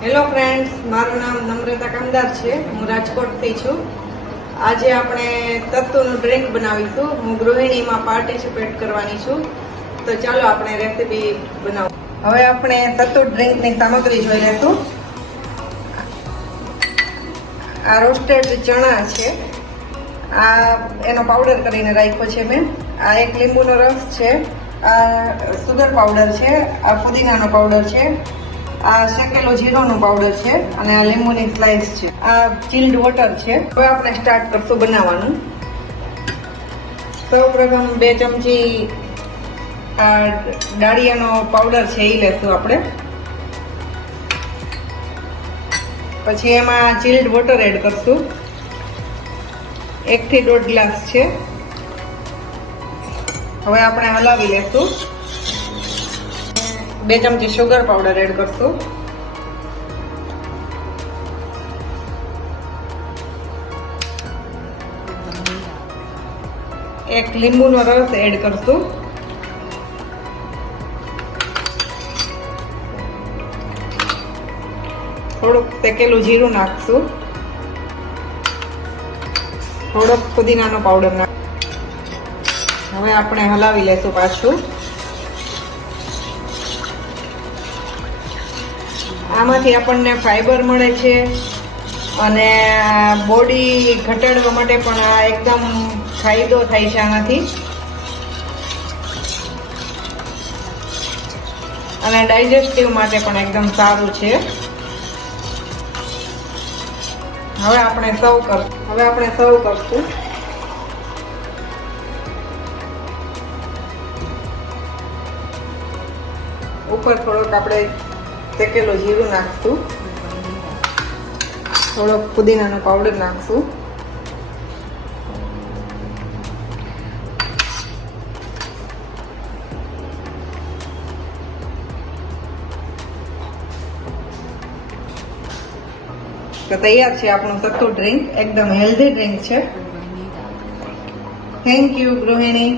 Hello friends, મારું નામ નમ્રતા કામદાર છે. હું રાજકોટથી છું. આજે આપણે સત્તુનું ડ્રિંક બનાવીશું. હું ગૃહિણીમાં પાર્ટિસિપેટ કરવાની છું. તો ચાલો આપણે રેસીપી બનાવો. હવે આપણે સત્તુ ડ્રિંકની સામગ્રી જોઈ લઈશું. આ રોસ્ટેડ ચણા છે, આ એનો પાવડર કરીને રાખ્યો છે મેં. આ એક લીંબુનો રસ છે, આ સુગર પાવડર છે, આ પુદીનાનો પાવડર છે, આ શેકેલો જીરોનો પાવડર છે અને આ લીંબુની સ્લાઇસ છે. આ ચિલ્ડ વોટર છે. હવે આપણે સ્ટાર્ટ કરશું બનાવવાનું. સૌપ્રથમ 2 ચમચી આ ડાળિયાનો પાવડર છે એ લેશું આપણે. પછી એમાં ચિલ્ડ વોટર એડ કરશું. 1 થી 1.5 ગ્લાસ છે. હવે આપણે હલાવી લેશું. 2 ચમચી સુગર પાવડર એડ કરશું. એક લીંબુનો રસ એડ કરશું. થોડુંક શેકેલું જીરું નાખશું. થોડોક પુદીનાનો પાવડર નાખ. હવે આપણે હલાવી લેશું પાછું. આમાંથી આપણને ફાઈબર મળે છે અને બોડી ઘટાડવા માટે પણ આ એકદમ ફાયદો થાય છે આનાથી. અને ડાયજેસ્ટિવ માટે પણ એકદમ સારું છે. હવે આપણે સર્વ કરશું. ઉપર થોડોક આપણે શેકેલું જીરું નાખશું. થોડોક પુદીનાનો પાવડર નાખશું. તો તૈયાર છે આપણું સત્તુ ડ્રિંક. એકદમ હેલ્ધી ડ્રિંક છે. Thank you ગૃહિણી.